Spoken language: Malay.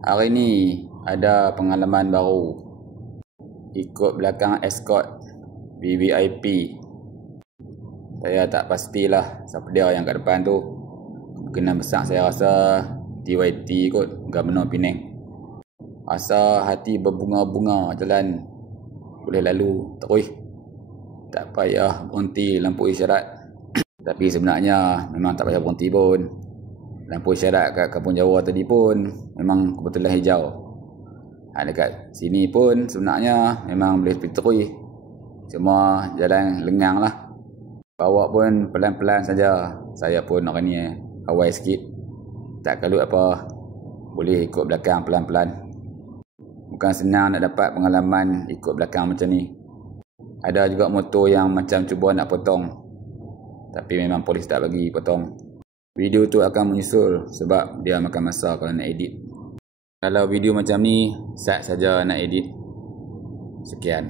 Hari ni ada pengalaman baru. Ikut belakang escort VVIP. Saya tak pastilah siapa dia yang kat depan tu. Kemungkinan besar saya rasa TYT kot, Gubernur Penang. Rasa hati berbunga-bunga jalan. Boleh lalu terus. Tak payah berhenti lampu isyarat. Tapi sebenarnya memang tak payah berhenti pun. Lampu isyarat kat Kampung Jawa tadi pun memang kebetulan hijau. Dekat sini pun sebenarnya memang boleh pergi terus. Cuma jalan lengang lah. Bawa pun pelan-pelan saja. Saya pun orang ni awal sikit. Tak kalut apa. Boleh ikut belakang pelan-pelan. Bukan senang nak dapat pengalaman ikut belakang macam ni. Ada juga motor yang macam cuba nak potong. Tapi memang polis tak bagi potong. Video tu akan menyusul sebab dia makan masa kalau nak edit. Kalau video macam ni, sat saja nak edit. Sekian.